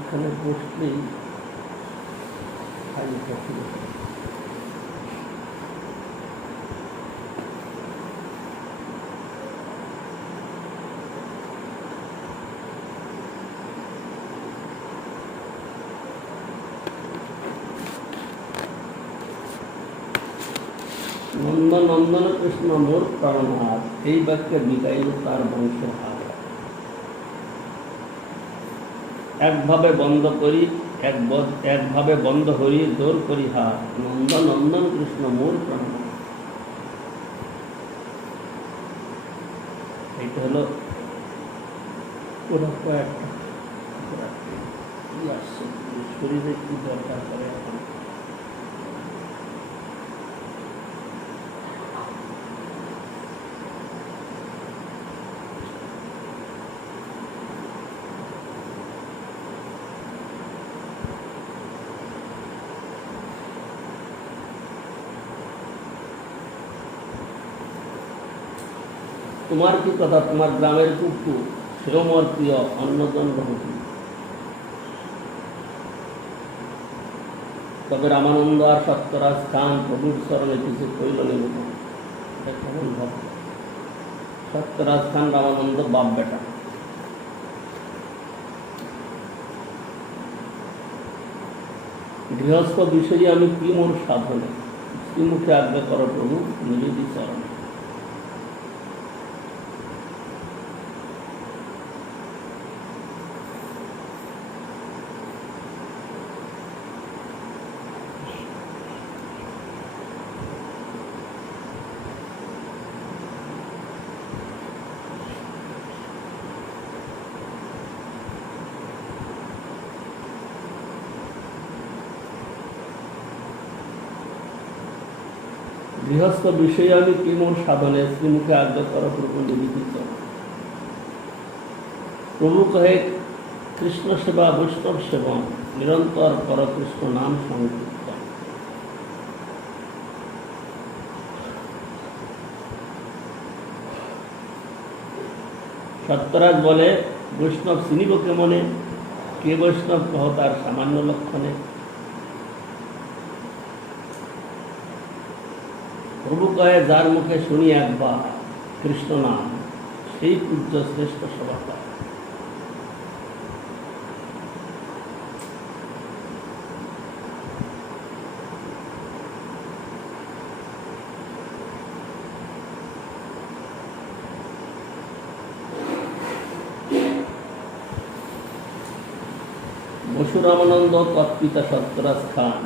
এখানে বসলেই খালি কফি নন্দনন্দন কৃষ্ণ মোর প্রাণনাথ, এই বাক্যে বিকাইল তার বংশহার। একভাবে বন্ধ করি একভাবে বন্ধ হরি দোর করি হাত, নন্দনন্দন কৃষ্ণ মোর প্রাণনাথ। এইটা হলো ওরা কয়েকটা শরীরে কি দরকার করে এখন। তোমার কি কথা, তোমার গ্রামের কুকুর সেও মোর প্রিয়, অন্নজন বহুটি। তবে রামানন্দ আর সত্যরাজ খান প্রভুর স্মরণে কিছু কইল নিবেদন। কেমন ভাব, সত্যরাজ খান রামানন্দ বাপ বেটা। গৃহস্থ বিষয়ে আমি কি মোর সাধনে, শ্রীমুখে আজ্ঞা করো প্রভু নিবেদি চরণে। গৃহস্থ বিষয়ে আমি কি মোর সাধনে, শ্রীমুখে আজ্ঞা কর প্রভু নিবেদিত। প্রভু কহে কৃষ্ণ সেবা, বৈষ্ণব সেবন, নিরন্তর পরকৃষ্ণ নাম সংকীর্তন। সত্যরাজ বলে, বৈষ্ণব চিনিব কেমনে, কে বৈষ্ণব কহ তার সামান্য লক্ষণে। প্রভু কয়ে, যার মুখে শুনি একবার কৃষ্ণ নাম, সেই পূজ্য শ্রেষ্ঠ সভা পায়। বসু রামানন্দ তৎপিতা সত্যরাজ খান,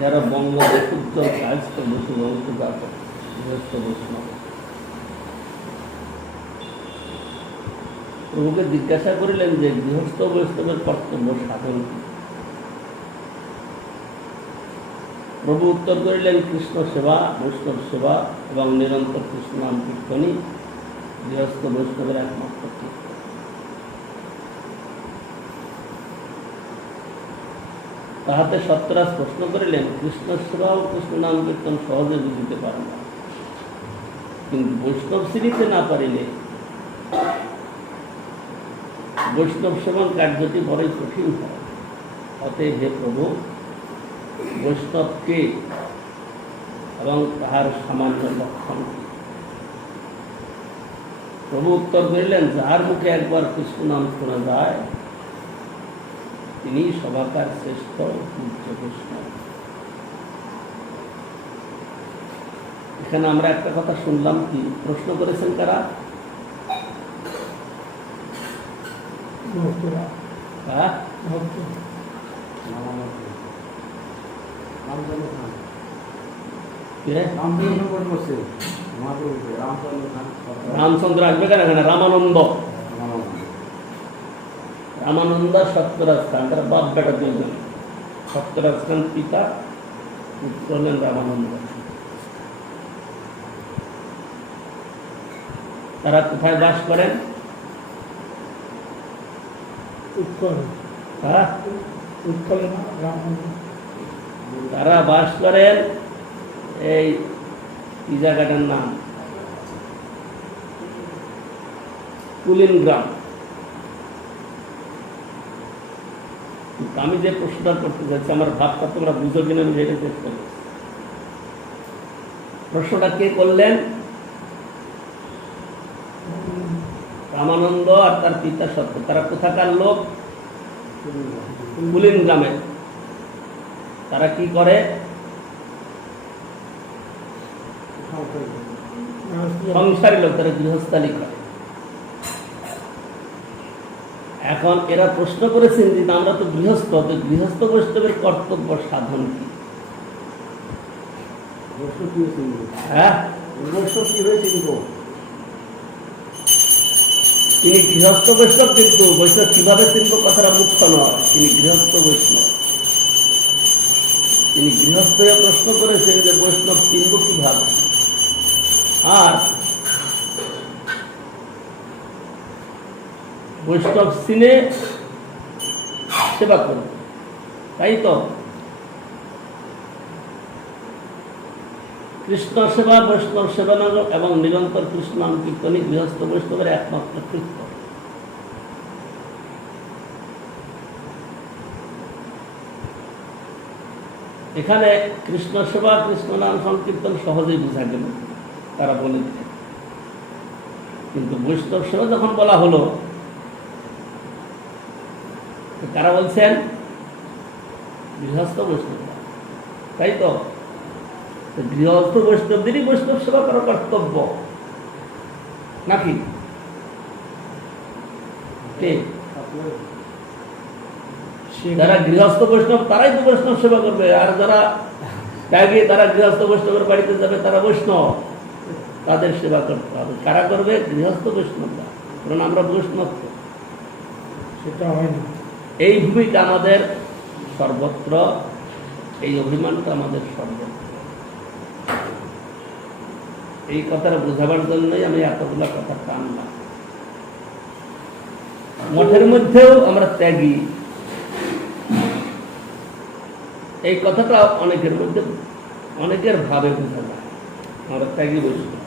যারা বঙ্গদেশ উজ্জ্বল কায়স্থ বসু বংশজাত গৃহস্থ বৈষ্ণব। প্রভুকে জিজ্ঞাসা করিলেন যে গৃহস্থ বৈষ্ণবের কর্তব্য সাধন কি? প্রভু উত্তর করিলেন, কৃষ্ণ সেবা, বৈষ্ণব সেবা এবং নিরন্তর কৃষ্ণ নাম কীর্তনই গৃহস্থ বৈষ্ণবের একমাত্র কীর্তন। তাহাতে সত্যরাজ প্রশ্ন করিলেন, কৃষ্ণ সেবা ও কৃষ্ণ নাম কীর্তন সহজে বুঝিতে পারে না, কিন্তু বৈষ্ণব চিনিতে না পারিলে বৈষ্ণব সেবন কার্যটি বড়ই কঠিন হয়। অতএব হে প্রভু, বৈষ্ণবকে এবং তাহার সামান্য লক্ষণ কি? প্রভু উত্তর করিলেন, যাহার মুখে একবার কৃষ্ণ নাম শোনা যায়, তিনি সভাকার শ্রেষ্ঠ পূজ্য বৈষ্ণব। এখানে আমরা একটা কথা শুনলাম, কি প্রশ্ন করেছেন কারা? রামচন্দ্র আসবে কেন এখানে? রামানন্দ, রামানন্দ সত্যরাজ খান, তারা বাপ বেটা দুজন। সত্যরাজ খান পিতা, পুত্র হলেন রামানন্দ। তারা কোথায় বাস করেন? তারা বাস করেন এই জায়গাটার নাম কুলিন গ্রাম। আমি যে প্রশ্নটা করতে চাচ্ছি, আমার ভাবটা তোমরা বুঝো কিনা আমি এটা চেষ্টা করছি। প্রশ্নটা কে করলেন? রামানন্দ আর তার পিতা সত্য। তারা কোথাকার লোক? কুলিন গ্রামে। তারা কি করে? সংসারী লোক, তারা গৃহস্থালী করে। এখন এরা প্রশ্ন করেছেন যে আমরা তো গৃহস্থ, গৃহস্থ বৈষ্ণবের কর্তব্য সাধন কি? হ্যাঁ, তিনি গৃহস্থ বৈষ্ণব, কিন্তু বৈষ্ণব কিভাবে চিনব কথাটা মুখ্য নয়। তিনি গৃহস্থ বৈষ্ণব। তিনি গৃহস্থ প্রশ্ন করেছেন যে বৈষ্ণব চিনব কিভাবে। আর বৈষ্ণব চিনে সেবা করবে, তাই তো? কৃষ্ণ সেবা, বৈষ্ণব সেবা এবং নিরন্তর কৃষ্ণ নাম কীর্তনই গৃহস্থ বৈষ্ণবের একমাত্র কৃত্য। এখানে কৃষ্ণ সেবা, কৃষ্ণ নাম সংকীর্তন সহজেই বোঝা গেল, তারা বলে দিলেন। কিন্তু বৈষ্ণব সেবা যখন বলা হলো, কারা বলছেন? গৃহস্থ বৈষ্ণব, তাই তো? গৃহস্থ বৈষ্ণবদেরই বৈষ্ণব সেবা করার কর্তব্য নাকি? যারা গৃহস্থ বৈষ্ণব তারাই তো বৈষ্ণব সেবা করবে, আর যারা ত্যাগী তারা গৃহস্থ বৈষ্ণবের বাড়িতে যাবে, তারা বৈষ্ণব, তাদের সেবা করতে হবে। কারা করবে? গৃহস্থ বৈষ্ণবরা, কারণ আমরা বৈষ্ণব, সেটা হয় না। এই ভূমিকা আমাদের সর্বত্র, এই অভিমানটা আমাদের সর্বত্র। এই কথাটা বোঝাবার জন্যই আমি এতগুলা কথা টানলাম। মঠের মধ্যেও আমরা ত্যাগী, এই কথাটা অনেকের মধ্যে অনেকের ভাবে বোঝা যায়। আমরা ত্যাগী বৈষ্ণব,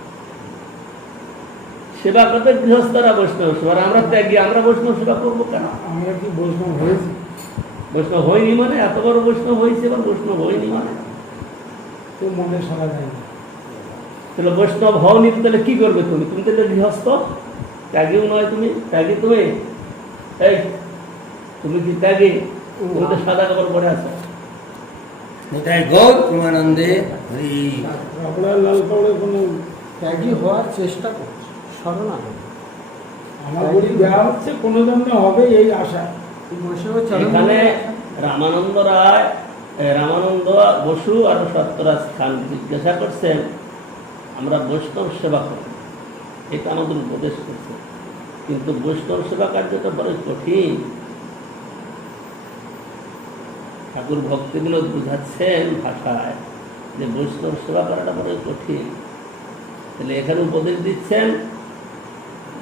সেবা করতে গৃহস্থরা বৈষ্ণব সেবা, আমরা ত্যাগী, আমরা বৈষ্ণব সেবা করবো কেন? আমরা কি বৈষ্ণব হয়েছি? বৈষ্ণব হয়নি মানে এত বড় বৈষ্ণব হয়েছে, এবার বৈষ্ণব হয়নি মানে তো মনে সারা যায় না। তাহলে বৈষ্ণব হওনি, তাহলে কি করবে তুমি? তুমি তাহলে গৃহস্থ, ত্যাগীও নয় তুমি। ত্যাগী তুমি, এই তুমি কি ত্যাগী? তুমি তো সাদা কাপড় পরে আছো। এটাই গৌর প্রেমানন্দে হরি। আপনার লাল কাপড়ে কোনো ত্যাগী হওয়ার চেষ্টা করছে, শরণাগত আমার বলি দেওয়া হচ্ছে, কোনো জন্য হবে এই আশা। এখানে রামানন্দ রায়, রামানন্দ বসু আর সত্যরাজ খান জিজ্ঞাসা করছেন আমরা বৈষ্ণব সেবা করি, এটা আমাদের উপদেশ করছে, কিন্তু বৈষ্ণব সেবা কার্যটা বড় কঠিন। ঠাকুর ভক্তি বিনোদ বুঝাচ্ছেন ভাষায় যে বৈষ্ণব সেবা করাটা বড় কঠিন। তাহলে এখানে উপদেশ দিচ্ছেন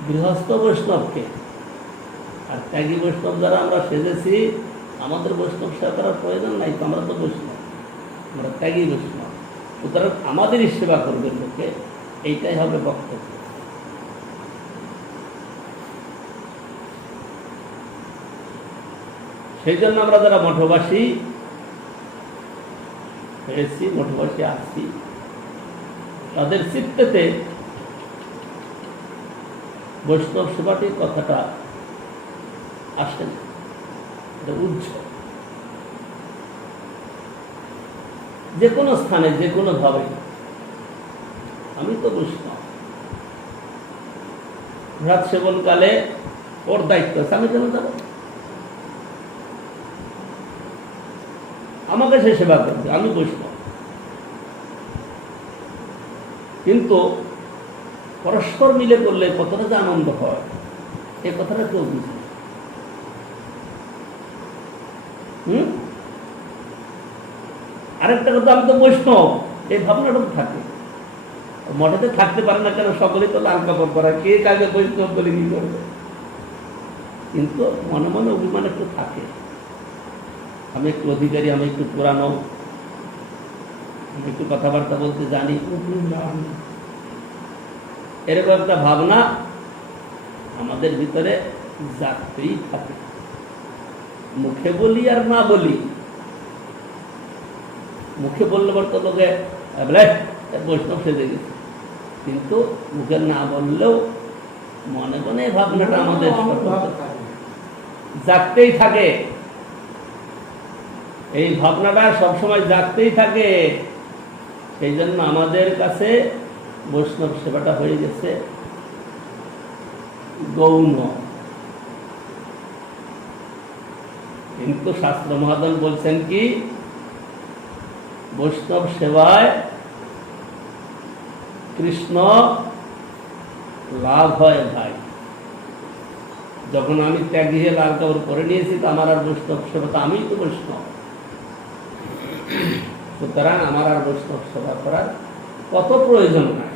গৃহস্থ বৈষ্ণবকে, আর ত্যাগী বৈষ্ণব যারা আমরা সেজেছি আমাদের বৈষ্ণব সেবা করার প্রয়োজন নাই, তো আমরা তো বৈষ্ণব, আমরা ত্যাগী বৈষ্ণব, সুতরাং আমাদেরই সেবা করবে লোকে, এইটাই হবে বক্তব্য। সেই জন্য আমরা যারা মঠবাসী হয়েছি, মঠবাসী আসছি, তাদের চিত্তেতে বৈষ্ণব সেবাটির কথাটা আসে না, এটা উজ্জ্বল। যে কোনো স্থানে যে কোনো ভাবে আমি তো বৈষ্ণব, রাত সেবনকালে ওর দায়িত্ব আছে, আমি কেন যাব? আমাকে সে সেবা করবে, আমি বৈষ্ণব। কিন্তু পরস্পর মিলে করলে কতটা যে আনন্দ হয়, এই কথাটা কেউ বুঝে। আরেকটা কথা, আমি তো বৈষ্ণব, এই ভাবনাটা তো থাকে, মঠেতে থাকতে পারে না কেন? সকলেই তো লাল কাপড় পরা, কে কাকে বৈষ্ণব বলে কি করবে? কিন্তু মনে মনে অভিমান একটু থাকে, আমি একটু অধিকারী, আমি একটু পুরানো, আমি একটু কথাবার্তা বলতে জানি, এরকম একটা ভাবনা আমাদের ভিতরে জাগতেই থাকে। মুখে বলি আর না বলি, মুখে বললে বলতো লোকে বৈষ্ণব সেজে গেছে, কিন্তু মুখে না বললেও মনে মনে ভাবনাটা আমাদের জাগতেই থাকে। এই ভাবনাটা সবসময় জাগতেই থাকে। সেই জন্য আমাদের কাছে বৈষ্ণব সেবাটা হয়ে গেছে গৌণ। কিন্তু শাস্ত্র মহাজন বলছেন কি, বৈষ্ণব সেবায় কৃষ্ণ লাভ হয় ভাই। যখন আমি ত্যাগ দিয়ে লাল কাপড় পরে নিয়েছি, তো আমার আর বৈষ্ণব সেবা, তো আমি তো বৈষ্ণব, সুতরাং আমার আর বৈষ্ণব সেবা করার কত প্রয়োজন নাই।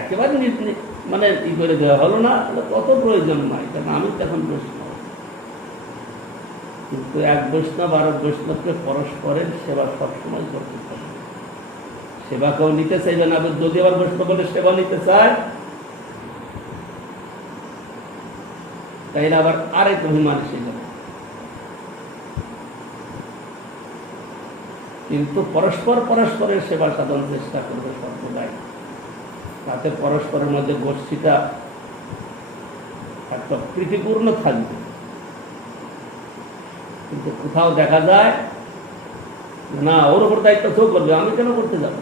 একেবারে মানে ই করে দেওয়া হলো না, কত প্রয়োজন নাই, কারণ আমি তো এখন বৈষ্ণব। কিন্তু এক বৈষ্ণব আর এক বৈষ্ণবকে পরস্পরের সেবা সবসময় করতে হবে। সেবা কেউ নিতে চাইবে না, যদি আবার বৈষ্ণব বলে সেবা নিতে চায়, তাইলে আবার আরেক অভিমান এসে যাবে। কিন্তু পরস্পর পরস্পরের সেবা সাধন চেষ্টা করবে সর্বদাই, তাতে পরস্পরের মধ্যে গোষ্ঠীটা একটা প্রীতিপূর্ণ থাকবে। কিন্তু কোথাও দেখা যায় না, ওর উপর দায়িত্ব কেউ করবে, আমি কেন করতে যাব?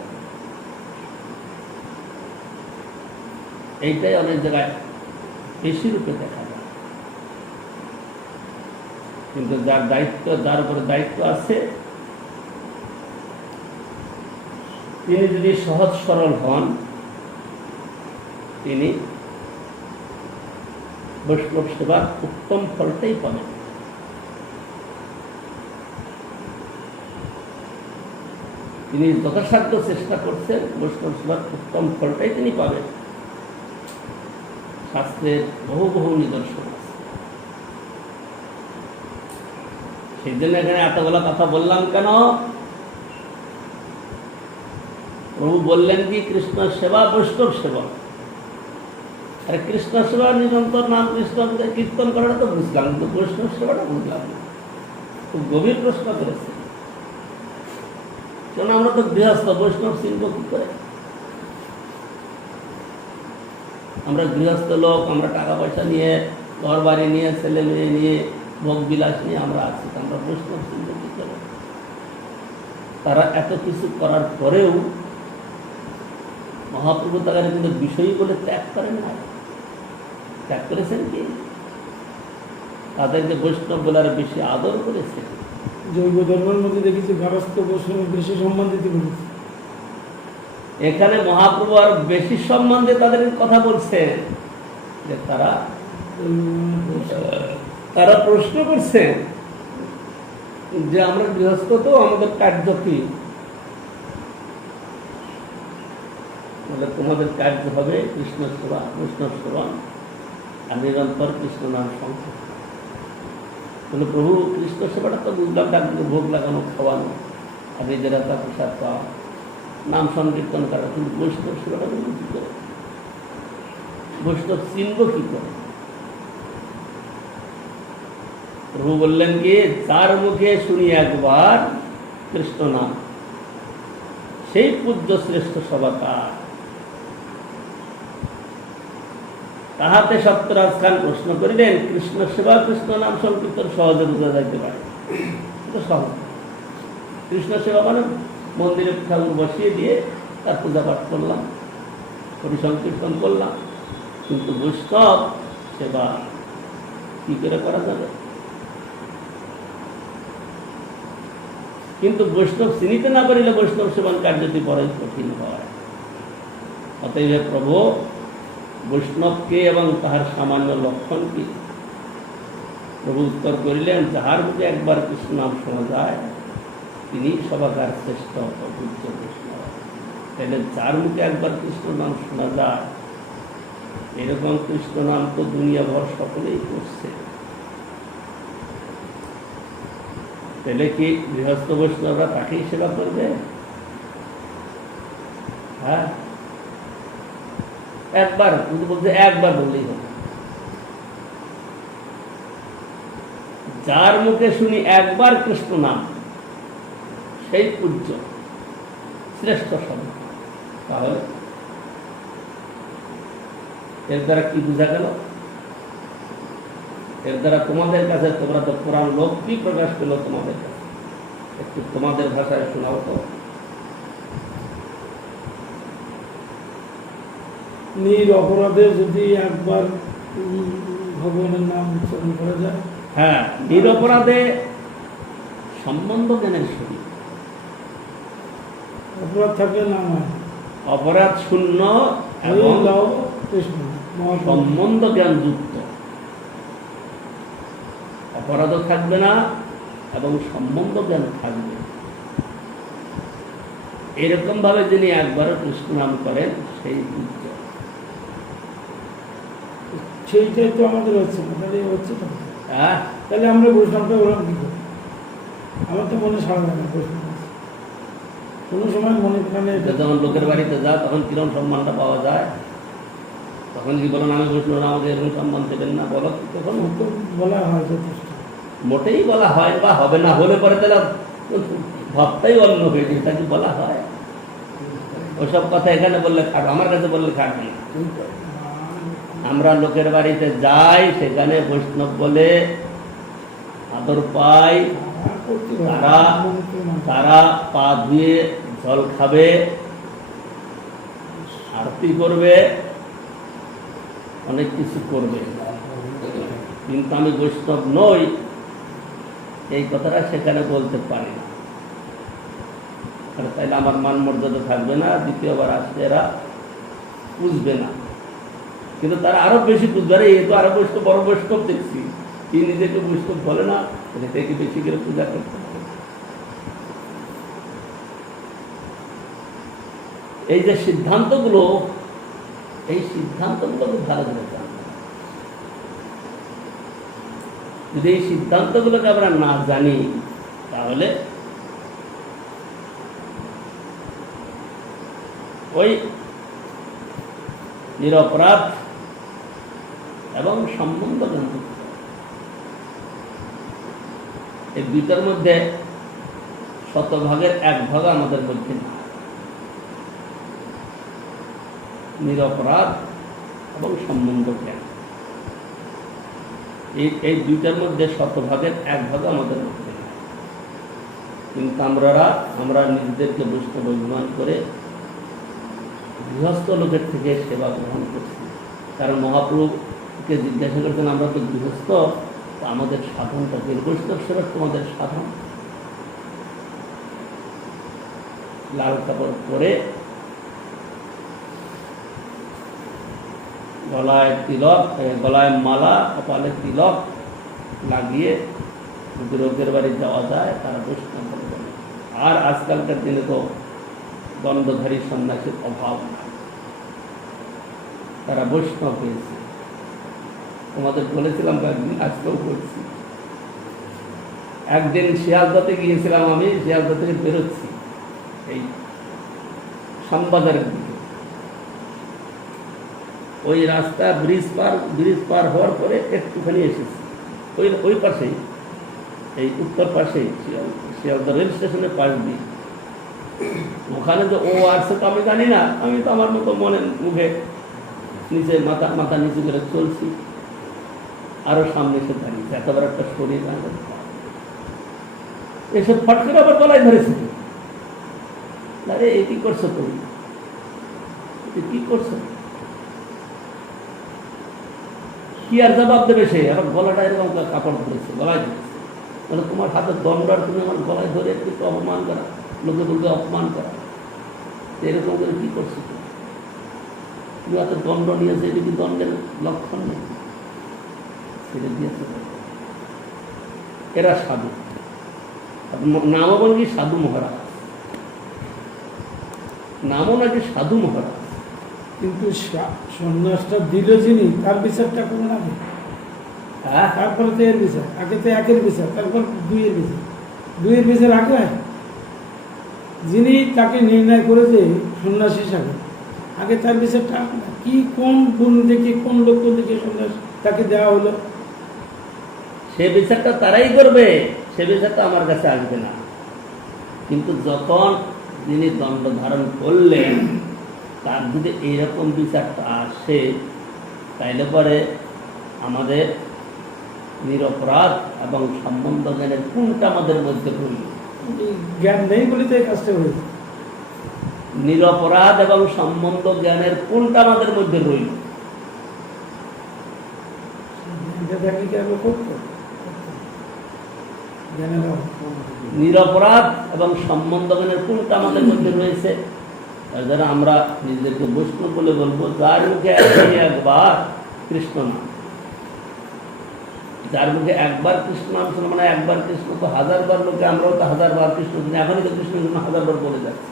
এইটাই অনেক জায়গায় বেশি রূপে দেখা যায়। কিন্তু যার দায়িত্ব, যার উপরে দায়িত্ব আছে, তিনি যদি সহজ সরল হন, তিনি বৈষ্ণব সেবার উত্তম ফলটাই পাবেন। তিনি যথাসাধ্য চেষ্টা করছেন, বৈষ্ণব সেবার উত্তম ফলটাই তিনি পাবেন। শাস্ত্রের বহু বহু নিদর্শন আছে। সেই জন্য এখানে এতগুলো কথা বললাম কেন? প্রভু বললেন কি কৃষ্ণ সেবা বৈষ্ণব সেবা। আরে কৃষ্ণ সেবা নিরন্তর নাম কৃষ্ণ কীর্তন করাটা তো বুঝলাম, কিন্তু বৈষ্ণব সেবাটা বুঝলাম না। খুব গভীর প্রশ্ন করেছে, কেন আমরা তো গৃহস্থ, বৈষ্ণব চিনব কি করে? আমরা গৃহস্থ লোক, আমরা টাকা পয়সা নিয়ে, ঘর বাড়ি নিয়ে, ছেলে মেয়ে নিয়ে, ভোগ বিলাস নিয়ে আমরা আছি, আমরা বৈষ্ণব চিনব কি করে? তারা এত কিছু করার পরেও মহাপ্রভু তারা কিন্তু বিষয়ী বলে ত্যাগ করেন না। ত্যাগ করেছেন কি? তাদেরকে বৈষ্ণব বলে আরো বেশি আদর করেছে। জৈব ধর্মের মধ্যে দেখেছি গারস্থ বৈষ্ণব বেশি সম্মানিত করেছে। এখানে মহাপ্রভু আর বেশি সম্মান দিয়ে তাদের কথা বলছে যে তারা প্রশ্ন করছে যে আমরা গৃহস্থ, তো আমাদের কার্য কি? বলে তোমাদের কার্য হবে কৃষ্ণ সেবা, বৈষ্ণব সেবা, আর নিরন্তর কৃষ্ণ নাম সংখ্যা। বলে প্রভু কৃষ্ণ সেবাটা তো বুঝলাম, ডাক্তার ভোগ লাগানো, খাওয়ানো, আর নিজেরা তা প্রসাদ পাওয়া, নাম সংকীর্তন করা, কিন্তু বৈষ্ণব সেবাটা বলবো কি করে? বৈষ্ণব চিনব কি করে? প্রভু বললেন কি, যার মুখে শুনি একবার কৃষ্ণ নাম, সেই পূজ্য শ্রেষ্ঠ সভা তার। তাহাতে সত্যরাজ খান প্রশ্ন করিলেন, কৃষ্ণ সেবা কৃষ্ণ নাম সংকীর্তন সহজে বোঝা যাইতে পারে? এটা সহজ। কৃষ্ণ সেবা মানে মন্দিরে ঠাকুর বসিয়ে দিয়ে তার পূজা পাঠ করলাম, হরি সংকীর্তন করলাম, কিন্তু বৈষ্ণব সেবা কি করে করা যাবে? কিন্তু বৈষ্ণব চিনিতে না পারিলে বৈষ্ণব সেবন কার্যটি বড়ই কঠিন হয়। অতএব প্রভু বৈষ্ণবকে এবং তাহার সামান্য লক্ষণ কি? প্রভু উত্তর করিলেন, যাহার মুখে একবার কৃষ্ণ নাম শোনা যায় তিনি সবাকার শ্রেষ্ঠ অপূজ্য বৈষ্ণব। তাহলে যার মুখে একবার কৃষ্ণ নাম শোনা যায়, এরকম কৃষ্ণ নাম তো দুনিয়া ভর সকলেই করছে। তাহলে কি গৃহস্থ বৈষ্ণবরা তাকেই সেবা করবে? হ্যাঁ, একবার বলতে একবার বললেই হবে। যার মুখে শুনি একবার কৃষ্ণ নাম, সেই পূজ্য শ্রেষ্ঠ শব্দ। তাহলে এর দ্বারা কি বোঝা গেল? এর দ্বারা তোমাদের কাছে, তোমরা তো পুরাণ লোক, কি প্রকাশ পেল তোমাদের কাছে? একটু তোমাদের ভাষায় শোনাও তো। নিরপরাধে যদি একবার ভগবানের নাম উচ্চারণ করা যায়। হ্যাঁ, নিরপরাধে সম্বন্ধ জ্ঞানের সহিত, অপরাধ থাকলে নাম হয়, অপরাধ শূন্য এবং সম্বন্ধ জ্ঞান যুক্ত। অপরাধও থাকবে না এবং সম্বন্ধ জ্ঞান থাকবে। এরকম ভাবে যিনি একবারও কৃষ্ণ নাম করেন সেই পূজ্য। সেইটাই তো আমাদের হচ্ছে না, তাহলে হচ্ছে না। হ্যাঁ, তাহলে আমরা বৈষ্ণবকে ওরকম কি করি? আমার তো মনে সারা যায় না বৈষ্ণব। কোনো সময় মনে প্রাণে যখন লোকের বাড়িতে যা, তখন কিরকম সম্মানটা পাওয়া যায়? তখন কি বলেন আমি বৈষ্ণব, আমাকে এরকম সম্মান দেবেন না? বলো তখন তো বলা হয় যথেষ্ট। মোটেই বলা হয় বা হবে না, হলে পরে তাহলে ভাবটাই অন্য হয়ে যায়। তা কি বলা হয়? ওসব কথা এখানে বললে খাটবে, আমার কাছে বললে খাটবে না। আমরা লোকের বাড়িতে যাই, সেখানে বৈষ্ণব বলে আদর পাই, তারা পা ধুয়ে জল খাবে, আরতি করবে, অনেক কিছু করবে, কিন্তু আমি বৈষ্ণব নই এই কথাটা সেখানে বলতে পারি না। তাইলে আমার মান মর্যাদা থাকবে না, দ্বিতীয়বার আসলে এরা বুঝবে না। কিন্তু তারা আরো বেশি বুঝবে, আরে এই তো আরো বৈষ্ণব, বড় বৈষ্ণব দেখছি, কি নিজেকে বৈষ্ণব বলে না, থেকে বেশি করে পূজা করতে হবে। এই যে সিদ্ধান্তগুলো, এই সিদ্ধান্তগুলো খুব ভালো করে জানতে হবে। যদি এই সিদ্ধান্তগুলোকে আমরা না জানি তাহলে ওই নিরপরাধ এবং সম্বন্ধ জ্ঞান, এই দুইটার মধ্যে শতভাগের এক ভাগ আমাদের মধ্যে না। নিরপরাধ এবং সম্বন্ধ জ্ঞান, এই দুইটার মধ্যে শতভাগের এক ভাগ আমাদের মধ্যে না। কিন্তু আমরা নিজেদেরকে বৈষ্ণব অভিমান করে গৃহস্থ লোকের থেকে সেবা গ্রহণ করছি। কারণ মহাপ্রভুকে জিজ্ঞাসা করতেন, আমরা তো গৃহস্থ, আমাদের সাধনটা কি? বৈষ্ণব সেবা তোমাদের সাধন। লাল কাপড় পরে, গলায় মালা, কপালে তিলক লাগিয়ে লোকের বাড়ি যাওয়া যায়, তারা বৈষ্ণব বলে বলে। আর আজকালকার দিনে তো দণ্ডধারী সন্ন্যাসীর অভাব নাই, তারা বৈষ্ণব হয়েছে। তোমাদের বলেছিলাম একদিন, আজকেও বলছি। একদিন শিয়ালদাতে গিয়েছিলাম আমি, শিয়ালদা থেকে বেরোচ্ছি এই শ্যামবাজারের দিকে। ওই রাস্তা ব্রিজ পার হওয়ার পরে একটুখানি এসেছি, ওই পাশেই, এই উত্তর পাশেই শিয়ালদা রেল স্টেশনের পাশ দিয়ে। ওখানে যে ও আসছে তো আমি জানি না, আমি তো আমার মতো মনে মুখে নিচে মাথা নিচু করে চলছি। আরো সামনে এসে দাঁড়িয়েছে, একেবারে একটা শরীর এসে ফট করে আবার গলায় ধরেছে। আরে এ কি করছো তুমি, কি করছো? কি আর জবাব দেবে সে? আবার গলাটা এরকম কাপড় ধরেছে, গলায় ধরেছে। মানে তোমার হাতে দণ্ড, আর তুমি আমার গলায় ধরে একটু অপমান করা, লোকে অপমান করা, এরকম করে কি করছো? তুমি এত দণ্ড নিয়েছে, এটা কি দণ্ডের লক্ষণ নেই? ছেড়ে দিয়েছে। এরা সাধু, নামও বলি সাধু মহারাজ, নামও নাকি সাধু মহারাজ। কিন্তু সন্ন্যাসটা দিল যিনি, তার বিচারটা করুন আগে। হ্যাঁ, তারপরে তো এর বিচার, আগে তো একের বিচার, তারপর দুইয়ের বিচার। দুইয়ের বিচার আগে হয়। যিনি তাকে নির্ণয় করেছে সন্ন্যাস হিসাবে, আগে তার বিচারটা কি, কোন গুণ দেখে, কোন লক্ষ্য দেখে সন্ন্যাস তাকে দেওয়া হলো, সে বিচারটা তারাই করবে, সে বিচারটা আমার কাছে আসবে না। কিন্তু যখন যিনি দণ্ড ধারণ করলেন, তার যদি এইরকম বিচারটা আসে, তাইলে পরে আমাদের নিরপরাধ এবং সম্বন্ধ জ্ঞানের কোনটা আমাদের মধ্যে রইল? জ্ঞান নেই বলে তো এই কাজটা হয়েছে। নিরপরাধ এবং সম্বন্ধ জ্ঞানের কোনটা আমাদের মধ্যে রইল? নিরপরাধ এবং সম্বন্ধ জ্ঞানের কোনটা আমাদের মধ্যে রয়েছে? তার দ্বারা আমরা নিজেদেরকে বৈষ্ণব বলে বলবো যার মুখে একবার কৃষ্ণ নাম, যার মুখে একবার কৃষ্ণ নাম শোনা, মানে একবার কৃষ্ণ তো হাজারবার লোকে, আমরাও তো হাজারবার কৃষ্ণ শুনি, এখনই তো কৃষ্ণের জন্য হাজারবার বলে যাচ্ছে।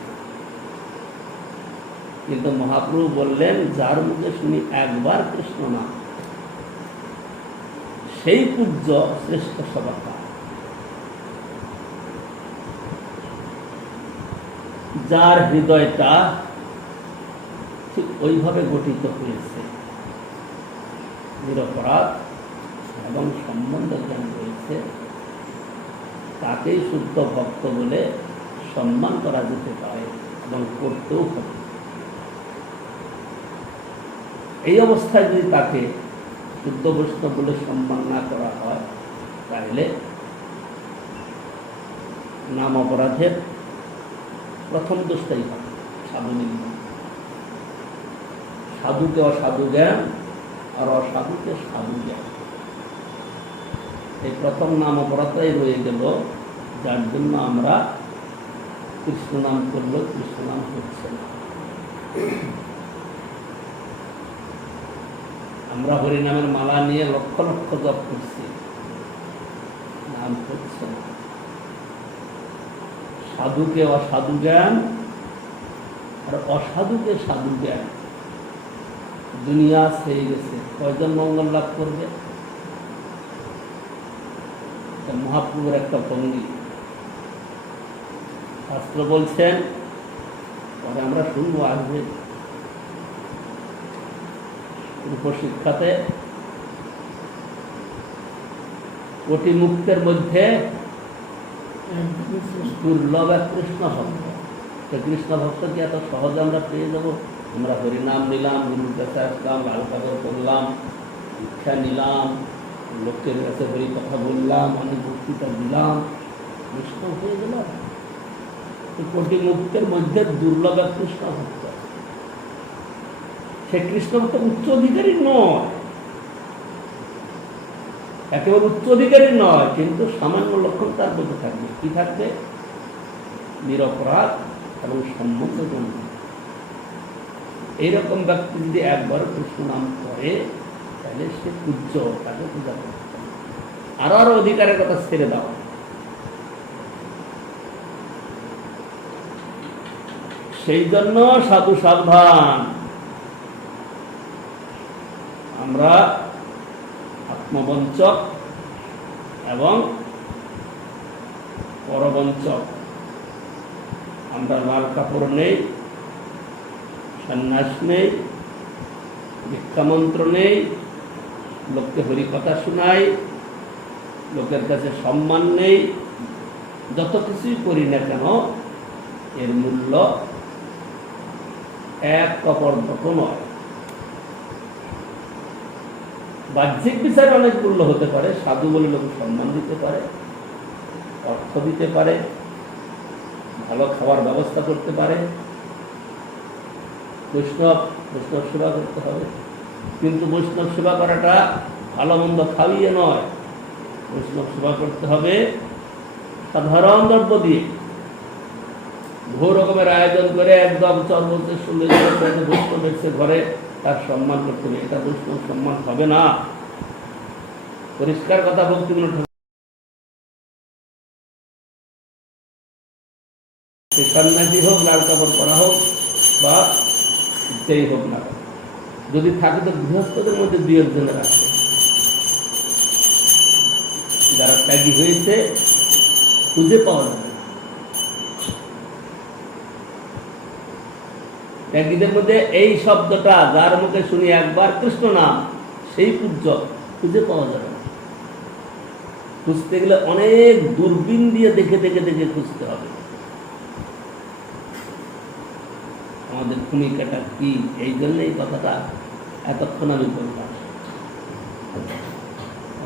কিন্তু মহাপ্রভু বললেন, যার মুখে শুনি একবার কৃষ্ণ নাম, সেই পূজ্য শ্রেষ্ঠ সভা। যার হৃদয়টা ঠিক ওইভাবে গঠিত হয়েছে, নিরপরাধ এবং সম্বন্ধ জ্ঞান রয়েছে, তাকেই শুদ্ধ ভক্ত বলে সম্মান করা যেতে পারে এবং করতেও হবে। এই অবস্থায় যদি তাকে শুদ্ধ বৈষ্ণব বলে সম্মান না করা হয়, তাহলে নাম অপরাধের প্রথম দোষটাই হবে সাধু নিন্দা। সাধুকে অসাধু জ্ঞান, আর অসাধুকে সাধু জ্ঞান, এই প্রথম নাম অপরাধটাই রয়ে গেল, যার জন্য আমরা কৃষ্ণ নাম করলেও কৃষ্ণ নাম হচ্ছে না। আমরা হরিনামের মালা নিয়ে লক্ষ লক্ষ জপ করছি, নাম হচ্ছে না। সাধুকে অসাধু জ্ঞান, আর অসাধুকে সাধু জ্ঞান। দুনিয়া ছেয়ে গেছে, কয়জন মঙ্গল লাভ করবে? মহাপ্রভুর একটা ভঙ্গি। শাস্ত্র বলছেন, পরে আমরা শুনবো আসবে রূপশিক্ষাতে, কোটি মুক্তের মধ্যে দুর্লভ এক কৃষ্ণ ভক্ত। তো কৃষ্ণ ভক্তকে এত সহজে আমরা পেয়ে যাবো? আমরা হরিনাম নিলাম, গুরুর কাছে আসলাম, লাল কাপড় করলাম, শিক্ষা নিলাম, লোকের কাছে হরি কথা বললাম, অনেক বক্তৃতা দিলাম, কৃষ্ণ হয়ে গেল। কোটি মুক্তের মধ্যে দুর্লভ এক কৃষ্ণ ভক্ত। সে কৃষ্ণ ভক্ত উচ্চ অধিকারী নয়, একেবারে উচ্চ অধিকারী নয়, কিন্তু সামান্য লক্ষণ তার মধ্যে থাকবে। কি থাকবে? নিরপরাধ এবং সম্মতজনক। এইরকম ব্যক্তি যদি একবার কৃষ্ণ নাম করে, তাহলে সে পূজ্য, তাকে পূজা করতে হবে। আরো অধিকারের কথা ছেড়ে দাও। সেই জন্য সাধু সাবধান, আমরা আত্মবঞ্চক এবং পরবঞ্চক। আমরা লাল কাপড় নেই, সন্ন্যাস নেই, ভিক্ষামন্ত্র নেই, লোককে হরি কথা শোনাই, লোকের কাছে সম্মান নেই, যত কিছুই করি না কেন এর মূল্য এক কপর্দক নয়। বাহ্যিক বিচারে অনেক মূল্য হতে পারে, সাধু বলে লোক সম্মান দিতে পারে, অর্থ দিতে পারে, ভালো খাওয়ার ব্যবস্থা করতে পারে, বৈষ্ণব সেবা করতে হবে। কিন্তু বৈষ্ণব সেবা করাটা ভালো মন্দ খাইয়ে নয়, বৈষ্ণব সেবা করতে হবে সাধারণ দ্রব্য দিয়ে। বহু রকমের আয়োজন করে একদম চর্বতের সঙ্গে বৈষ্ণব এসে ঘরে তার সম্মান করতে হবে, এটা বৈষ্ণব সম্মান হবে না। পরিষ্কার কথা বলতে গেলে সন্ন্যাসী হোক, লাল কাপড় করা হোক বা যেই হোক না, যদি থাকে তো গৃহস্থদের মধ্যে দুই একজনের আছে যারা ত্যাগী হয়েছে, খুঁজে পাওয়া যাবে। ত্যাগীদের মধ্যে এই শব্দটা যার মুখে শুনি একবার কৃষ্ণ নাম, সেই পূজ্য খুঁজে পাওয়া যাবে না। খুঁজতে গেলে অনেক দূরবীন দিয়ে দেখে দেখে দেখে খুঁজতে হবে। আমাদের ভূমিকাটা কি, এই জন্য এই কথাটা এতক্ষণ আমি বললাম।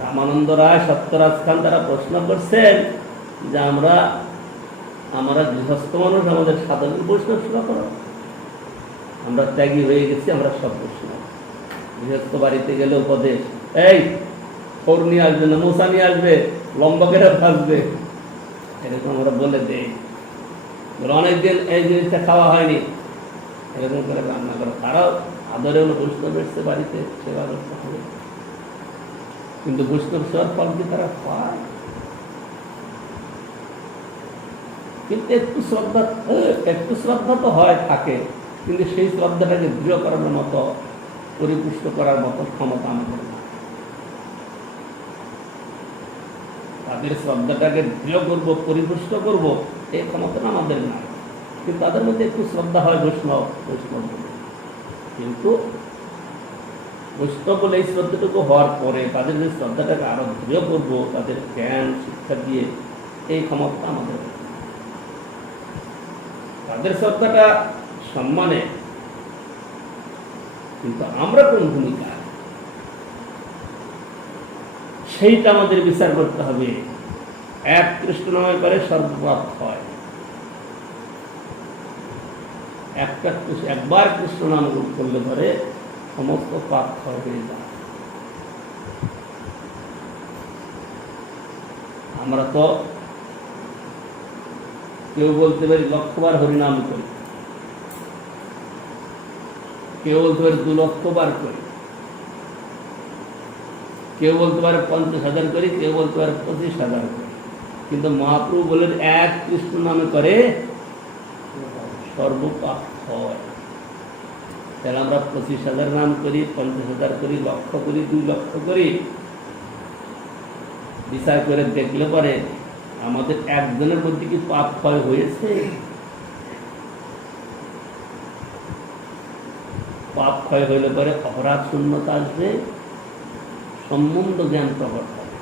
রামানন্দ রায়, সত্যরাজ খান তারা প্রশ্ন করছেন যে আমরা গৃহস্থ মানুষ, আমাদের সাধারণ বৈষ্ণব সেবা করো। আমরা ত্যাগী হয়ে গেছি, আমরা সব বৈষ্ণব। গৃহস্থ বাড়িতে গেলে উপদেশ, এই খোর নিয়ে আসবে না, মোসা নিয়ে আসবে, লম্বা করে ভাসবে, এরকম আমরা বলে দেই। অনেকদিন এই জিনিসটা খাওয়া হয়নি, এরকম করে রান্না করে। তারাও আদরে হলো বৈষ্ণব এসছে বাড়িতে, সেবা করতে হবে। কিন্তু বৈষ্ণব সেবার ফল কি তারা পায়? কিন্তু একটু শ্রদ্ধা তো হয়, থাকে, কিন্তু সেই শ্রদ্ধাটাকে দৃঢ় করানোর মতো, পরিপুষ্ট করার মতো ক্ষমতা আমাদের না। তাদের শ্রদ্ধাটাকে দৃঢ় করবো, পরিপুষ্ট করবো, এই ক্ষমতা আমাদের না। কিন্তু তাদের মধ্যে একটু শ্রদ্ধা হয় বৈষ্ণব বলে। কিন্তু বৈষ্ণব বলে এই শ্রদ্ধাটুকু হওয়ার পরে তাদের যে শ্রদ্ধাটাকে আরো দৃঢ় করবো, তাদের জ্ঞান শিক্ষা দিয়ে, এই ক্ষমতা আমাদের। তাদের শ্রদ্ধাটা সম্মানে, কিন্তু আমরা কোন ভূমিকা, সেইটা আমাদের বিচার করতে হবে। এক কৃষ্ণ নামে করে সর্বপাপ হয়। একবার কৃষ্ণ নাম করলে পরে সমস্ত পাপ ক্ষয় হয়ে যায়। আমরা তো কেউ বলতে পারি 1,00,000 হরিনাম করি, কেউ বলতে পারে 2,00,000 বার করি, কেউ বলতে পারে 50,000 করি, কেউ বলতে পারে 25,000 করি। কিন্তু মহাপ্রভু বলেন এক কৃষ্ণ নামে করে সর্বপাপ হয়। তাহলে আমরা 25,000 নাম করি, 50,000 করি, 1,00,000 করি, 2,00,000 করি, বিচার করে দেখলে পরে আমাদের একজনের মধ্যে কি পাপ ক্ষয় হয়েছে? পাপ ক্ষয় হইলে পরে অপরাধ শূন্যতা আসবে, সম্বন্ধ জ্ঞান প্রকট হবে।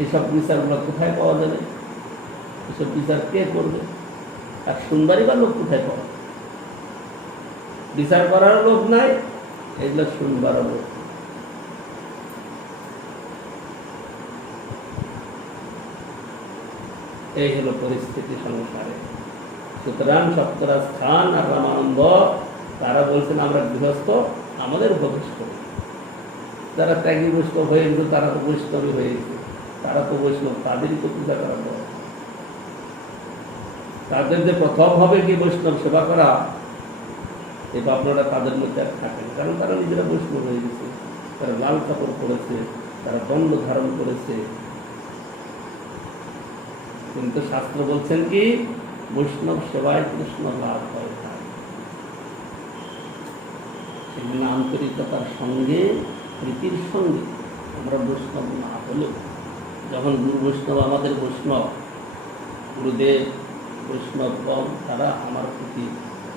এইসব বিচারগুলো কোথায় পাওয়া যাবে? এসব বিচার কে করবে? আর শুনবারই বা লোক কোথায় পাওয়া? বিচার করার লোক নাই, এগুলো শুনবার লোক। এই হলো পরিস্থিতি সংসারে। সুতরাং সত্যরাজ খান আর রামানন্দ তারা বলছেন আমরা গৃহস্থ, আমাদের উপদেশ করি। যারা ত্যাগী বৈষ্ণব হয়ে গেছে তারা তো বৈষ্ণবী হয়ে গেছে, তারা তো বৈষ্ণব, তাদেরই তো পূজা করা দরকার। তাদের যে প্রথম হবে কি বৈষ্ণব সেবা করা, এই ভাবনাটা তাদের মধ্যে আর থাকে না, কারণ তারা নিজেরা বৈষ্ণব হয়ে গেছে, তারা লাল কাপড় পরেছে, তারা দণ্ড ধারণ করেছে। কিন্তু শাস্ত্র বলছেন কি বৈষ্ণব সেবায় কৃষ্ণ লাভ হয়। সেখানে আন্তরিকতার সঙ্গে, প্রীতির সঙ্গে আমরা বৈষ্ণব না হলেও, যখন গুরু বৈষ্ণব আমাদের বৈষ্ণব, গুরুদেব বৈষ্ণবগণ তারা আমার প্রতি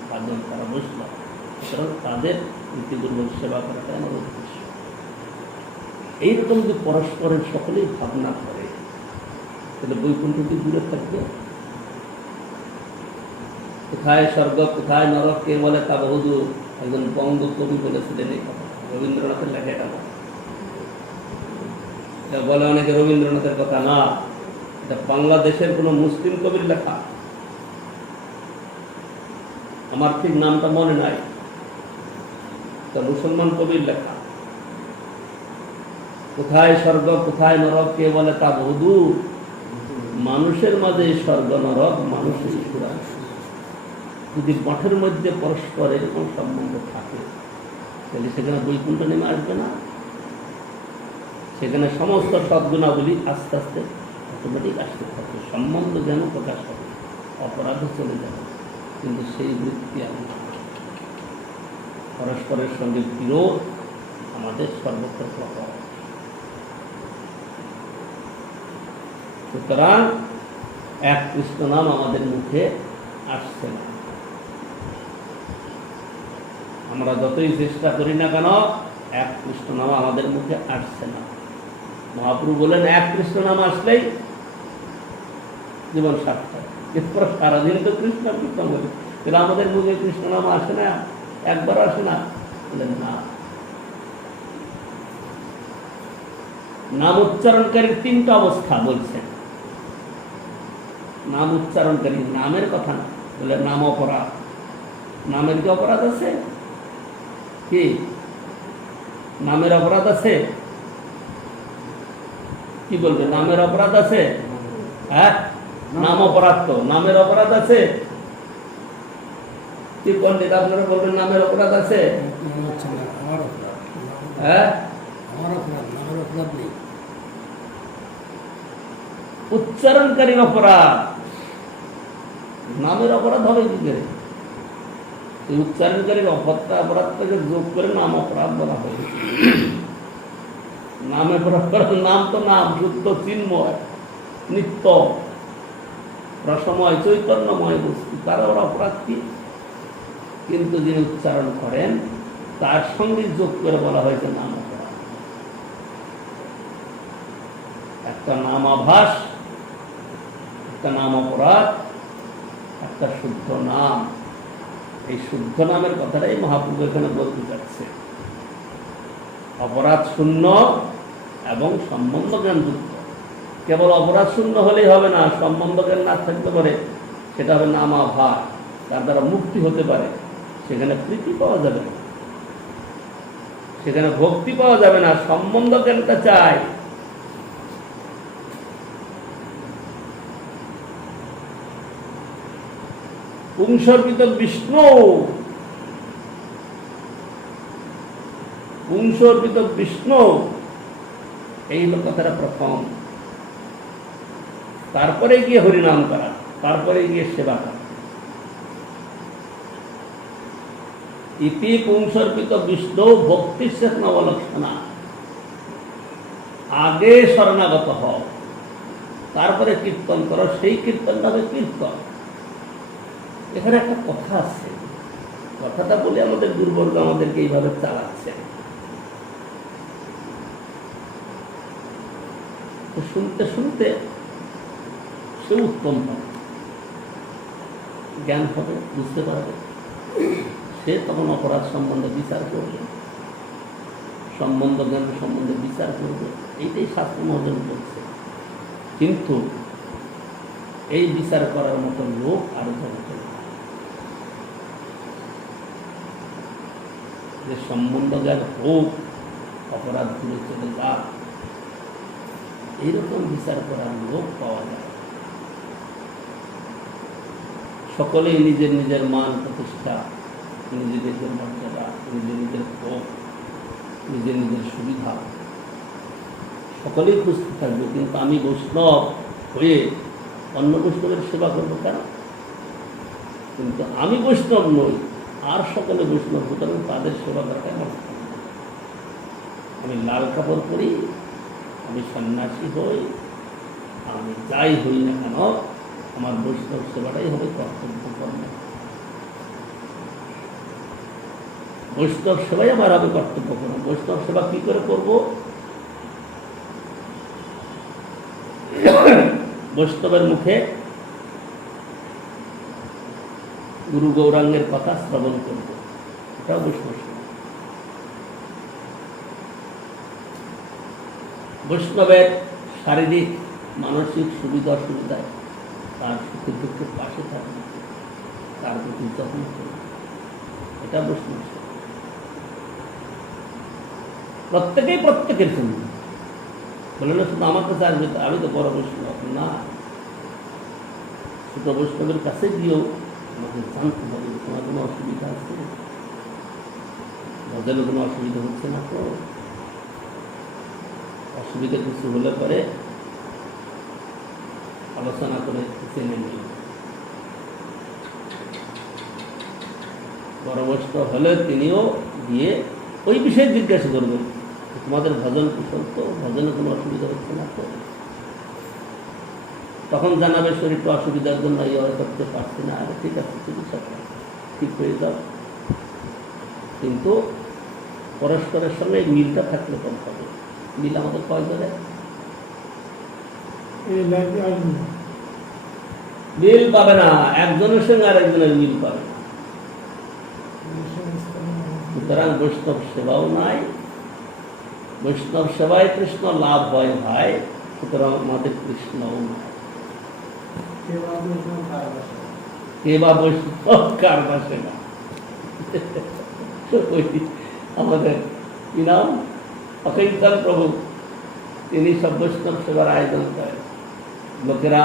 ভাজন, তারা বৈষ্ণব, সুতরাং তাদের প্রীতিপূর্বক সেবা করাটাই আমার উদ্দেশ্য। এইরকম যে পরস্পরের সকলেই ভাবনা করে, তাহলে বৈকুণ্ঠ কি দূরে থাকবে? কোথায় স্বর্গ কোথায় নরক কে বলে তা বহুদূর, একজন বঙ্গ কবি বলেছিলেন এই কথা, রবীন্দ্রনাথের লেখা এটা না। এটা বলে অনেকে রবীন্দ্রনাথের কথা না, এটা বাংলাদেশের কোন মুসলিম কবির লেখা, আমার ঠিক নামটা মনে নাই, এটা মুসলমান কবির লেখা। কোথায় স্বর্গ কোথায় নরক কে বলে তা বহুদূর, মানুষের মাঝে স্বর্গ নরক মানুষের সুরা। যদি মঠের মধ্যে পরস্পর এরকম সম্বন্ধ থাকে, তাহলে সেখানে বৈকুণ্ঠ নেমে আসবে না? সেখানে সমস্ত সদ্গুণাবলী আস্তে আস্তে অটোমেটিক আসতে থাকবে, সম্বন্ধ যেন প্রকাশ হবে, অপরাধে চলে যাবে। কিন্তু সেই বৃত্তি আমি, পরস্পরের সঙ্গে বিরোধ আমাদের সর্বত্র প্রভাব। সুতরাং এক কৃষ্ণ নাম আমাদের মুখে আসছে না। আমরা যতই চেষ্টা করি না কেন, এক কৃষ্ণ নাম আমাদের মুখে আসছে না। মহাপ্রভু বলেন এক কৃষ্ণ নাম আসলেই জীবন সার্থক। এরপর সারাদিন তো কৃষ্ণ কীর্তন করি, কিন্তু আমাদের মুখে কৃষ্ণ নাম আসে না, একবার আসে না। বলেন না, নাম উচ্চারণকারীর তিনটা অবস্থা বলছেন। নাম উচ্চারণকারী, নামের কথা না, বলে নাম অপরাধ। নামের কি অপরাধ আছে? কি নামের অপরাধ আছে? কি বলবে, নামের অপরাধ আছে? হ্যাঁ, নাম অপরাধ, তো নামের অপরাধ আছে। কি পণ্ডিত আপনারা বলবেন নামের অপরাধ আছে? হ্যাঁ, উচ্চারণকারীর অপরাধ, নামের অপরাধ হবে কি করে? এই উচ্চারণকারীর অপরাধটাকে যোগ করে নাম অপরাধ বলা হয়। নামে অপরাধ, নাম তো নাম, শুদ্ধ চিন্ময়, নিত্য রসময় চৈতন্যময় বস্তু, তার ওর অপরাধ কি? কিন্তু যিনি উচ্চারণ করেন তার সঙ্গে যোগ করে বলা হয়েছে নাম অপরাধ। একটা নাম আভাস, একটা নাম অপরাধ, একটা শুদ্ধ নাম। এই শুদ্ধ নামের কথাটাই মহাপ্রভু এখানে বলতে যাচ্ছে। অপরাধ শূন্য এবং সম্বন্ধ জ্ঞান যুক্ত। কেবল অপরাধ শূন্য হলেই হবে না, সম্বন্ধ জ্ঞান না থাকতে পারে, সেটা হবে নামাভাস, তার দ্বারা মুক্তি হতে পারে। সেখানে প্রীতি পাওয়া যাবে না, সেখানে ভক্তি পাওয়া যাবে না, সম্বন্ধ জ্ঞানটা চাই। পুংসর্পিত বিষ্ণু, পুংসর্পিত বিষ্ণু, এই হলো কথাটা প্রথম। তারপরে গিয়ে হরিনাম করা, তারপরে গিয়ে সেবা করা। ইতি পুংসর্পিত বিষ্ণু ভক্তি শেষ নবলক্ষণা, আগে শরণাগত হও, তারপরে কীর্তন করো, সেই কীর্তনটা হবে কীর্তন। এখানে একটা কথা আছে, কথাটা বলে আমাদের দুর্বর্গ আমাদেরকে এইভাবে চালাচ্ছে। তো শুনতে শুনতে সে উত্তম হবে, জ্ঞান হবে, বুঝতে পারবে। সে তখন অপরাধ সম্বন্ধে বিচার করবে, সম্বন্ধ জ্ঞান সম্বন্ধে বিচার করবে। এইটাই শাস্ত্র মহাজন করছে। কিন্তু এই বিচার করার মতো লোক আরো জগতে নেই। যে সম্বন্ধ জ্ঞান হোক, অপরাধ দূরে চলে যাক, এইরকম বিচার করার লোক পাওয়া যায়। সকলেই নিজের নিজের মান প্রতিষ্ঠা, নিজের নিজের মর্যাদা, নিজের নিজের ভোগ, নিজের নিজের সুবিধা সকলেই খুঁজতে থাকবে। কিন্তু আমি বৈষ্ণব হয়ে অন্য বৈষ্ণবের সেবা করবো কেন? কিন্তু আমি বৈষ্ণব নই, আর সকলে বৈষ্ণব, সুতরাং তাদের সেবা করাটা আমার কাজ। আমি লাল কাপড় পরি, আমি সন্ন্যাসী হই, আমি যাই হই না কেন, আমার বৈষ্ণব সেবাটাই হবে কর্তব্য কর্ম। বৈষ্ণব সেবাই আমার হবে কর্তব্য কর্ম। বৈষ্ণব সেবা কি করে করব? বৈষ্ণবের মুখে গুরু গৌরাঙ্গের কথা শ্রবণ করব, এটাও বৈষ্ণব সেবা। বৈষ্ণবের শারীরিক মানসিক সুবিধা অসুবিধায় তার সুখে দুঃখের পাশে থাকবে, তার প্রতি যত্ন করবে, এটা বৈষ্ণব সেবা। প্রত্যেকেই প্রত্যেকের জন্য বলে না শুধু আমার কাছে আসবে, আমি তো বড় বৈষ্ণব না। ছোট বৈষ্ণবের কাছে গিয়েও আমাকে জানতে হবে তোমার কোনো অসুবিধা আছে, ভজনে কোনো অসুবিধা হচ্ছে না তো? অসুবিধা কিছু হলে পরে আলোচনা করে জেনে নিল। বড় বৈষ্ণব হলে তিনিও গিয়ে ওই বিষয়ে জিজ্ঞাসা করবেন, তোমাদের ভজন কুশল তো, ভজনে কোনো অসুবিধা হচ্ছে না তো? তখন জানাবে শরীরটা অসুবিধার জন্য করতে পারছি না, আরে ঠিক আছে, চিকিৎসা ঠিক হয়ে যাও। কিন্তু পরস্পরের সঙ্গে মিলটা থাকলে কম হবে। মিল আমাদের কয়জনে মিল পাবে না, একজনের সঙ্গে আর একজনের মিল পাবে না। সুতরাং বৈষ্ণব সেবাও নাই, বৈষ্ণব সেবায় কৃষ্ণ লাভ হয় ভাই, সুতরাং আমাদের কৃষ্ণও নাই। কে বা বৈষ্ণব কার বা সেবা? আমাদের কি নাম, অকিঞ্চন প্রভু, তিনি সব বৈষ্ণব সেবার আয়োজন করেন। লোকেরা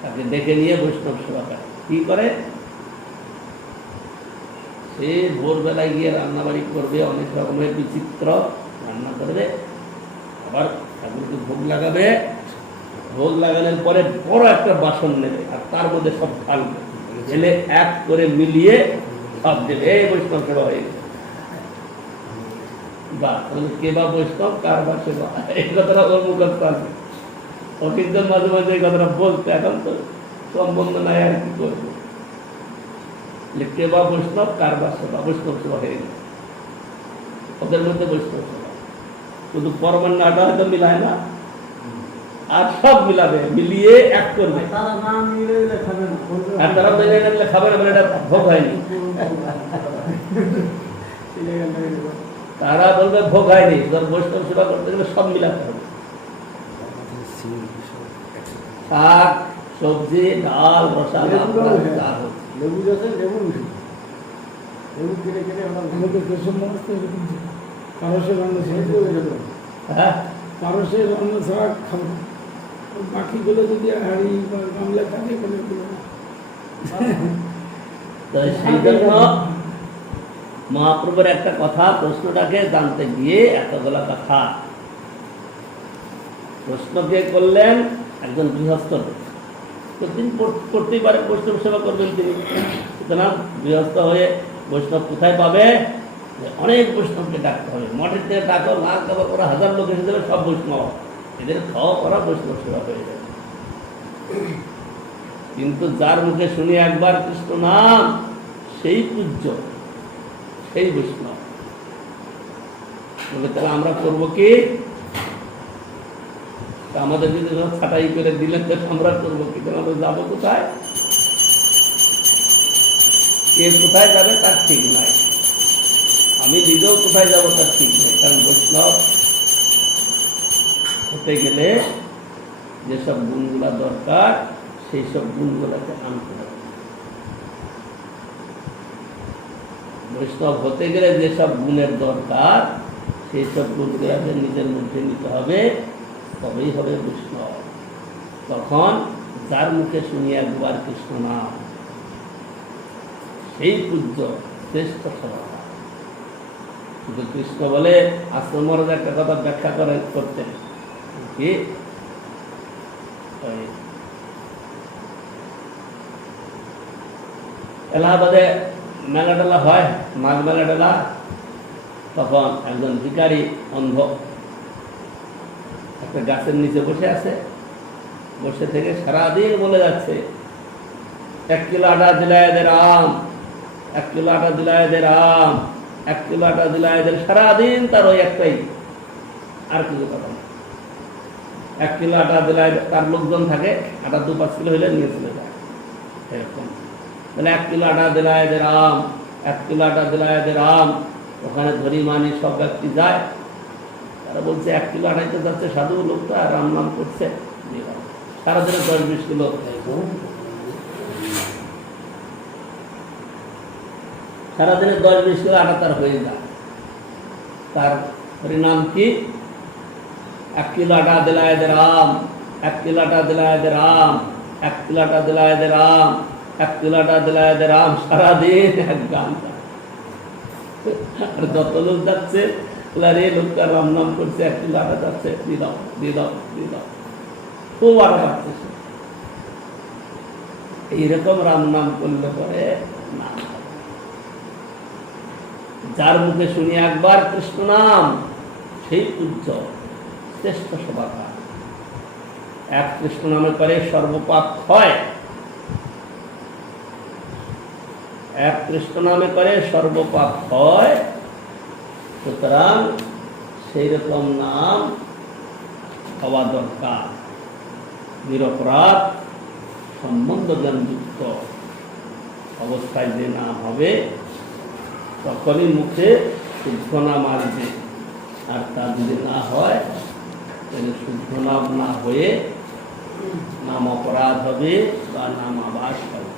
তাকে ডেকে নিয়ে বৈষ্ণব সেবা করে। কি করে? সে ভোরবেলায় গিয়ে রান্নাবাড়ি করবে, অনেক রকমের বিচিত্র রান্না করবে, আবার ঠাকুরকে ভোগ লাগাবে। ভোগ লাগানোর পরে বড় একটা বাসন নেবে আর তার মধ্যে সব ঢালবে, ঢেলে এক করে মিলিয়ে সব দেবে। এই বৈষ্ণব সেবা হয়ে গেছে। বা কে বা বৈষ্ণব কার বা সেবা, এই কথাটা ওর মুখস্থ আছে। অকিঞ্চন মাঝে মাঝে এই কথাটা বলতে, এখন তো সম্বন্ধ নাই, আর কি করবো। কে বা বৈষ্ণব কার বা সেবা, বৈষ্ণব সেবা হয়ে গেছে ওদের মধ্যে। বৈষ্ণব সেবা শুধু পরমান্নটা হয়তো মিলায় না, আর সব মিলাবে, মিলিয়ে এক করবে। আর তারা মেনে নিলে খাবে না, এটা ভোগ হয়নি। তারা বলবে ভোগ হয়নি। বৈষ্ণব সেবা করতে গেলে সব মিলাতে হবে, শাক সবজি ডাল মশলা, লেবু যাচ্ছে, লেবু লেবু কেটে কেটে আমাদের পেছন মানুষ পারসের রান্না ছাড়া, হ্যাঁ পারসের রান্না ছাড়া খাবো না। বাকিগুলো যদি হাড়ি বা গামলা থাকে কোনো তো সেই জন্য মহাপ্রভুর একটা কথা, প্রশ্নটাকে জানতে গিয়ে এতগুলা কথা প্রশ্নকে করলেন একজন গৃহস্থ। প্রতিদিন করতেই পারে, বৈষ্ণব সেবা করবেন তিনি। সুতরাং গৃহস্থ হয়ে বৈষ্ণব কোথায় পাবে? যে অনেক বৈষ্ণবকে ডাকতে হবে, মঠের থেকে ডাকো, না খাওয়া করা 1000 লোক এসে যাবে, সব বৈষ্ণব, এদের খাওয়া করা বৈষ্ণব সেবা হয়ে যাবে। কিন্তু যার মুখে শুনি একবার কৃষ্ণ নাম, সেই পূজ্য, সেই বৈষ্ণব। বলে তাহলে আমরা করবো কি? আমাদের যদি ছাটাই করে দিলেন তো আমরা করবো কি? আমরা যাবো কোথায়? কে কোথায় যাবে তার ঠিক নাই, আমি নিজেও কোথায় যাবো তার ঠিক নেই। কারণ বৈষ্ণব হতে গেলে যেসব গুণগুলা দরকার সেই সব গুণগুলাকে আনতে হবে। বৈষ্ণব হতে গেলে যেসব গুণের দরকার সেই সব গুণগুলাকে নিজের মধ্যে নিতে হবে, তবেই হবে বৈষ্ণব। তখন যার মুখে শুনি একবার কৃষ্ণ নাম, সেই পূজ্য শ্রেষ্ঠ সভা। কিন্তু কৃষ্ণ বলে আশ্রম মহারাজ একটা কথা ব্যাখ্যা করতেন কি, এলাহাবাদে মেলা টেলা হয়, মাঘ মেলা টেলা, তখন একজন ভিখারি অন্ধ একটা গাছের নিচে বসে আছে, বসে থেকে সারাদিন বলে যাচ্ছে 1 কিলো আটা দিলায় এদের আম, 1 কিলো আটা দিলায় এদের আম, 1 কিলো আটা দিলায় এদের। সারাদিন তার ওই একটাই, আর কিছু কথা না। 1 কিলো আটা দিলায় তার লোকজন থাকে, আটা 2-5 কিলো হলে নিয়ে চলে যায় এরকম। তাহলে 1 কিলো আটা দিলায় এদের আম, 1 কিলো আটা দিলায় এদের আম। ওখানে ধরি মানি সব ব্যক্তি যায়, তারা বলছে 1 কিলো আটাইতে যাচ্ছে সাধু লোকটা, রাম নাম করছে, সারাদিনে 10-20 কিলো, সারাদিনে 10-20 কিলো আটা তার হয়ে যায়। তার পরিণাম কি? 1 কিলো আটা দিলায় এদের আম, 1 কিলো আটা দিলায় এদের আম, 1 কিলো আটা দিলায় এদের আম, 1 কিলো আটা দিলায় এদের আম। সারাদিন এক গান। আর যত লোক যাচ্ছে লোকটা রাম নাম করছে, 1 কিলো আটা যাচ্ছে, দিয়ে দাও দিয়ে দাও দিয়ে দাও, খুব আটা পাচ্ছে। এইরকম রাম নাম করলে পরে না, যার মুখে শুনি একবার কৃষ্ণ নাম, সেই পূজ্য শ্রেষ্ঠ সভাকার। এক কৃষ্ণ নামে করে সর্বপাপ ক্ষয়, এক কৃষ্ণ নামে করে সর্বপাপ ক্ষয়। সুতরাং সেই রকম নাম হওয়া দরকার। নিরপরাধ সম্বন্ধ জ্ঞানযুক্ত অবস্থায় যে নাম হবে, তখনই মুখে শুদ্ধ নাম আসবে। আর তা যদি না হয়, তাহলে শুদ্ধ নাম না হয়ে নাম অপরাধ হবে বা নাম আবাস হবে।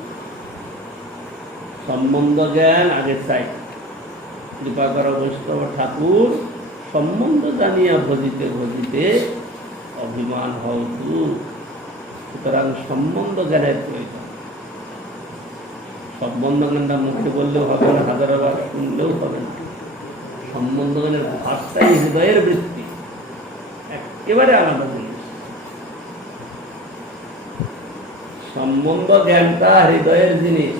সম্বন্ধ জ্ঞান আগে চাই। কৃপাকর বৈষ্ণব ঠাকুর সম্বন্ধ জানিয়া ভজিতে ভজিতে অভিমান হও দূর। সুতরাং সম্বন্ধ জ্ঞানের প্রয়োজন। সম্বন্ধ জ্ঞানটা মুখে বললেও হবে না, হাজারবার শুনলেও হবে না। সম্বন্ধ জ্ঞানের ভাষাই হৃদয়ের বৃত্তি, একেবারে আলাদা জিনিস। সম্বন্ধ জ্ঞানটা হৃদয়ের জিনিস,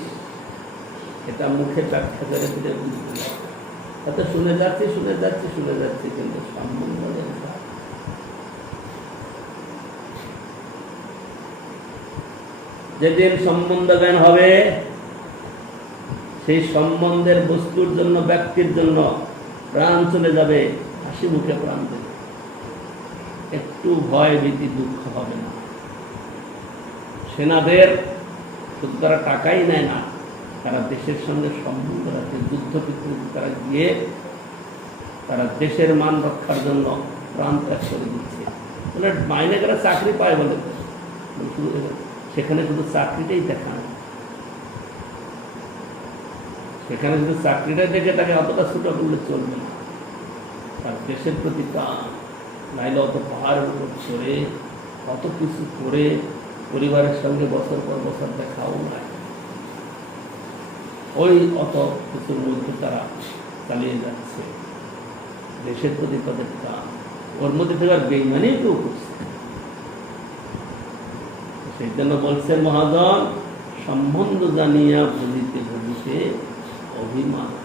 এটা মুখে ব্যাখ্যা করে দিলে বুঝতে পারবে। তাতে শুনে যাচ্ছি শুনে যাচ্ছি শুনে যাচ্ছি, কিন্তু সম্বন্ধ জ্ঞানটা যেদিন সম্বন্ধ জ্ঞান হবে, সেই সম্বন্ধের বস্তুর জন্য, ব্যক্তির জন্য প্রাণ চলে যাবে, হাসি মুখে প্রাণ দেবে, একটু ভয় ভীতি দুঃখ হবে না। সেনাদের শুধু তারা টাকাই নেয় না, তারা দেশের সঙ্গে সম্বন্ধ রাখে। যুদ্ধ বিগ্রহে তারা গিয়ে তারা দেশের মান রক্ষার জন্য প্রাণ ত্যাগ করে দিচ্ছে। বলে মাইনে করে চাকরি পায় বলে, সেখানে শুধু চাকরিটাই দেখা না, সেখানে শুধু চাকরিটাই দেখে তাকে অতটা ছুটা করলে চলবে না। তার দেশের প্রতি প্রাণ, নাইলে অত পাহাড়ের উপর চড়ে কত কিছু করে পরিবারের সঙ্গে বছর পর বছর দেখাও নাই, ওই অত কিছুর মধ্যে তারা চালিয়ে যাচ্ছে। দেশের প্রতি তাদের প্রাণ, ওর মধ্যে থেকে আর বেইমানি কেউ করছে। সেই জন্য বলছেন মহাজন, সম্বন্ধ জানিয়া ভজিতে ভজিতে अभिमान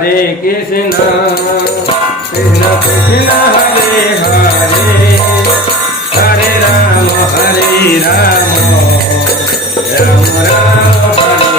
हरे कृष्ण कृष्ण कृष्ण हरे हरे हरे राम राम राम हरे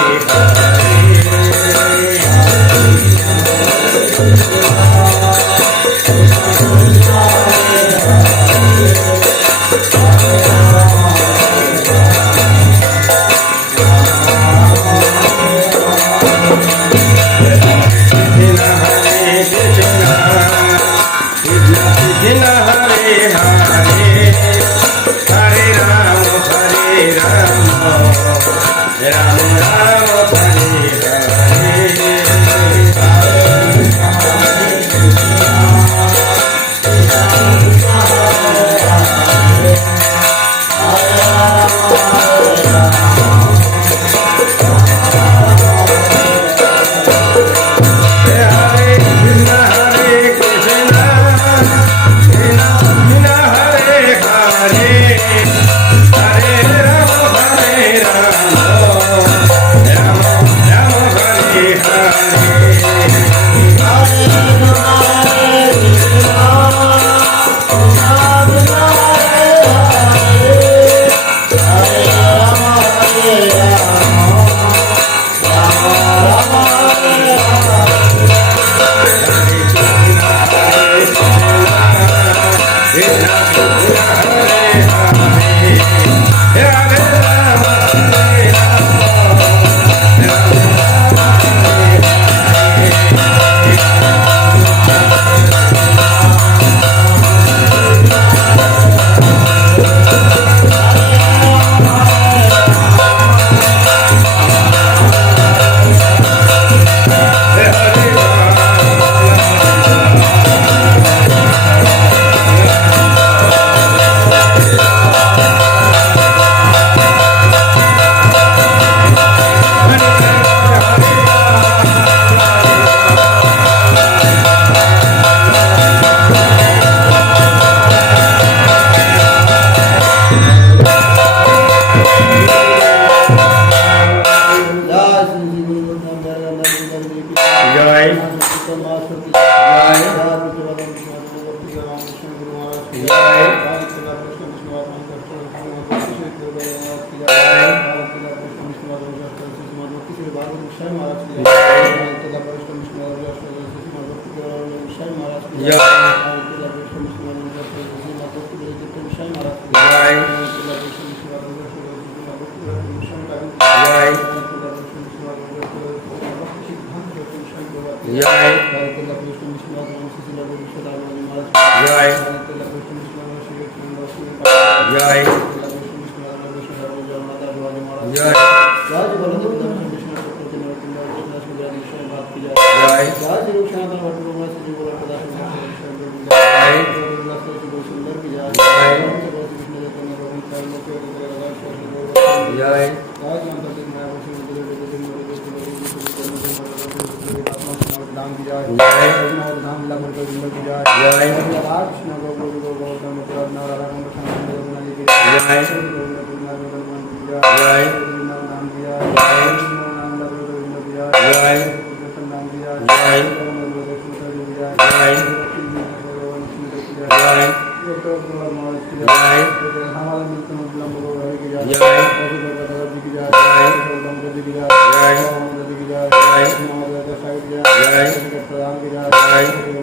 जय